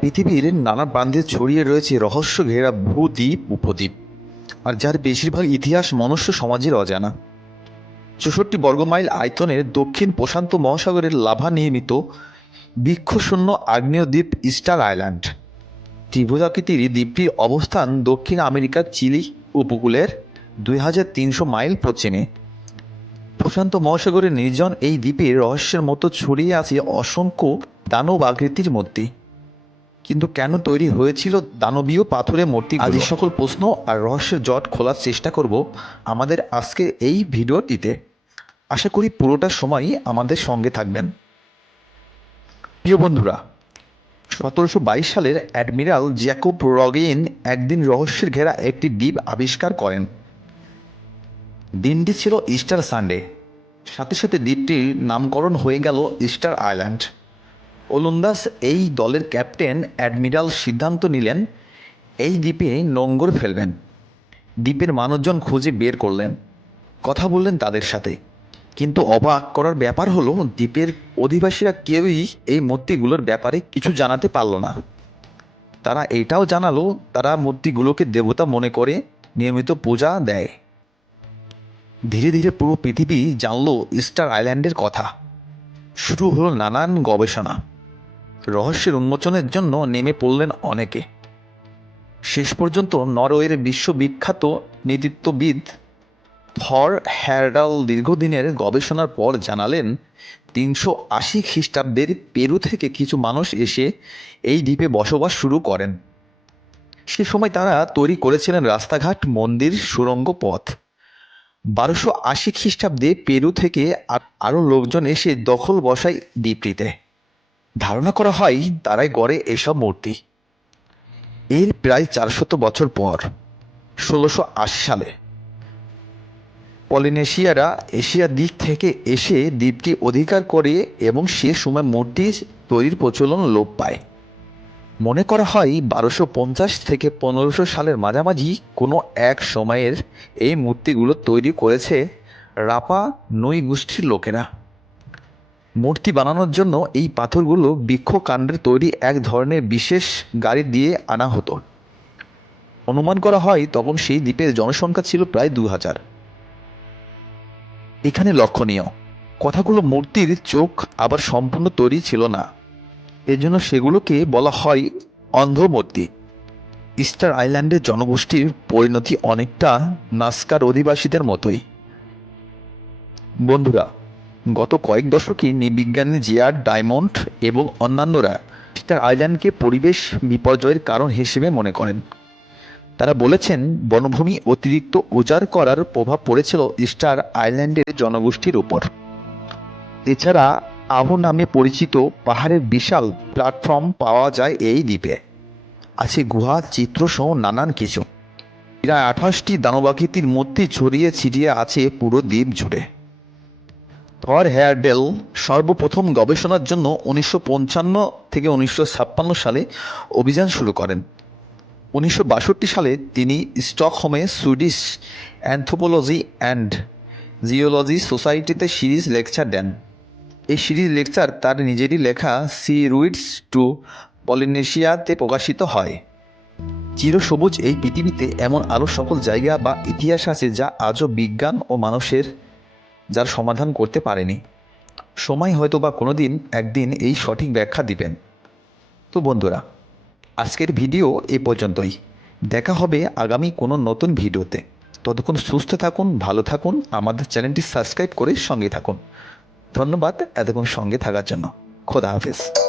পৃথিবীর নানা প্রান্তে ছড়িয়ে রয়েছে রহস্য ঘেরা ভূদ্বীপ, উপদ্বীপ। আর যার বেশিরভাগ ইতিহাস মনুষ্য সমাজের অজানা। চৌষট্টি বর্গমাইল আয়তনের দক্ষিণ প্রশান্ত মহাসাগরের লাভা নির্মিত বৃক্ষশূন্য আগ্নেয় দ্বীপ ইস্টার আইল্যান্ড ত্রিভুজাকৃতির দ্বীপটির অবস্থান দক্ষিণ আমেরিকার চিলি উপকূলের দুই হাজার তিনশো মাইল পশ্চিমে। প্রশান্ত মহাসাগরের নির্জন এই দ্বীপের রহস্যের মতো ছড়িয়ে আছে অসংখ্য দানব আকৃতির মূর্তি। কিন্তু কেন তৈরি হয়েছিল দানবীয় পাথরের মূর্তি আদি সকল প্রশ্ন আর রহস্যের জট খোলার চেষ্টা করব আমাদের আজকের এই ভিডিওটিতে। আশা করি পুরোটা সময়ই আমাদের সঙ্গে থাকবেন। প্রিয় বন্ধুরা, সতেরোশো বাইশ সালের অ্যাডমিরাল জ্যাকব রগেন একদিন রহস্যের ঘেরা একটি দ্বীপ আবিষ্কার করেন। দিনটি ছিল ইস্টার সানডে। সাথে সাথে দ্বীপটির নামকরণ হয়ে গেল ইস্টার আইল্যান্ড। ওলন্দাস এই দলের ক্যাপ্টেন অ্যাডমিরাল সিদ্ধান্ত নিলেন, এই দ্বীপে নোঙ্গর ফেলবেন। দ্বীপের মানুষজন খুঁজে বের করলেন, কথা বললেন তাদের সাথে। কিন্তু অবাক করার ব্যাপার হলো, দ্বীপের অধিবাসীরা কেউই এই মূর্তিগুলোর ব্যাপারে কিছু জানাতে পারল না। তারা এটাও জানালো, তারা মূর্তিগুলোকে দেবতা মনে করে নিয়মিত পূজা দেয়। ধীরে ধীরে পুরো পৃথিবী জানলো ইস্টার আইল্যান্ডের কথা। শুরু হলো নানান গবেষণা। রহস্যের উন্মোচনের জন্য নেমে পড়লেন অনেকে। শেষ পর্যন্ত নরওয়ের বিশ্ববিখ্যাত নেতৃত্ববিদ থর হ্যারডাল দীর্ঘদিনের গবেষণার পর জানালেন, তিনশো আশি খ্রিস্টাব্দের পেরু থেকে কিছু মানুষ এসে এই দ্বীপে বসবাস শুরু করেন। সে সময় তারা তৈরি করেছিলেন রাস্তাঘাট, মন্দির সুড়ঙ্গ পথ। বারোশো আশি খ্রিস্টাব্দে পেরু থেকে আর- আরও লোকজন এসে দখল বসায় দ্বীপটিতে। ধারণা করা হয় তারাই গড়ে এসব মূর্তি। এর প্রায় চারশত বছর পর, ষোলোশো আশি সালে, পলিনেশিয়ারা এশিয়ার দিক থেকে এসে দ্বীপটি অধিকার করে এবং সে সময় মূর্তি তৈরির প্রচলন লোপ পায়। মনে করা হয় বারোশো পঞ্চাশ থেকে পনেরোশো সালের মাঝামাঝি কোনো এক সময়ের এই মূর্তিগুলো তৈরি করেছে রাপা নই গোষ্ঠীর লোকেরা। মূর্তি বানানোর জন্য এই পাথরগুলো বৃক্ষকাণ্ডের তৈরি এক ধরনের বিশেষ গাড়ি দিয়ে আনা হতো। অনুমান করা হয় তখন সেই দ্বীপের জনসংখ্যা ছিল প্রায় দু হাজার এখানে লক্ষণীয়। কথাগুলো মূর্তির চোখ আবার সম্পূর্ণ তৈরি ছিল না। এজন্য সেগুলোকে বলা হয় অন্ধ মূর্তি ইস্টার আইল্যান্ডের জনগোষ্ঠীর পরিণতি অনেকটা নাস্কার অধিবাসীদের মতোই। বন্ধুরা গত কয়েক দশকে বিজ্ঞানী জিয়ার, ডায়মন্ড এবং অন্যান্যরা ইস্টার আইল্যান্ডকে পরিবেশ বিপর্যয়ের কারণ হিসেবে মনে করেন। তারা বলেছেন, বনভূমি অতিরিক্ত উজাড় করার প্রভাব পড়েছিল ইস্টার আইল্যান্ডের জনগোষ্ঠীর উপর। এছাড়া আহো নামে পরিচিত পাহাড়ের বিশাল প্ল্যাটফর্ম পাওয়া যায় এই দ্বীপে। আছে গুহা চিত্রসহ নানান কিছু। প্রায় আঠাশটি দানবাকৃতির মধ্যে ছড়িয়ে ছিটিয়ে আছে পুরো দ্বীপ জুড়ে। থর হেয়ারডেল সর্বপ্রথম গবেষণার জন্য উনিশশো পঞ্চান্ন থেকে উনিশশো ছাপ্পান্ন সালে অভিযান শুরু করেন। উনিশশো বাষট্টি সালে তিনি স্টকহোমে সুইডিশ অ্যান্থ্রোপোলজি অ্যান্ড জিওলজি সোসাইটিতে সিরিজ লেকচার দেন। এই সিরিজ লেকচার তার নিজেরই লেখা সি রুইডস টু পলিনেশিয়াতে প্রকাশিত হয়। চিরসবুজ এই পৃথিবীতে এমন আরও সকল জায়গা বা ইতিহাস আছে যা আজও বিজ্ঞান ও মানুষের যার সমাধান করতে পারেনি। সময় হয়তো বা কোনো দিন একদিন এই সঠিক ব্যাখ্যা দিবেন। তো বন্ধুরা, আজকের ভিডিও এ পর্যন্তই। দেখা হবে আগামী কোনো নতুন ভিডিওতে। ততক্ষণ সুস্থ থাকুন, ভালো থাকুন, আমাদের চ্যানেলটি সাবস্ক্রাইব করে সঙ্গে থাকুন। ধন্যবাদ এতক্ষণ সঙ্গে থাকার জন্য। খোদা হাফেজ।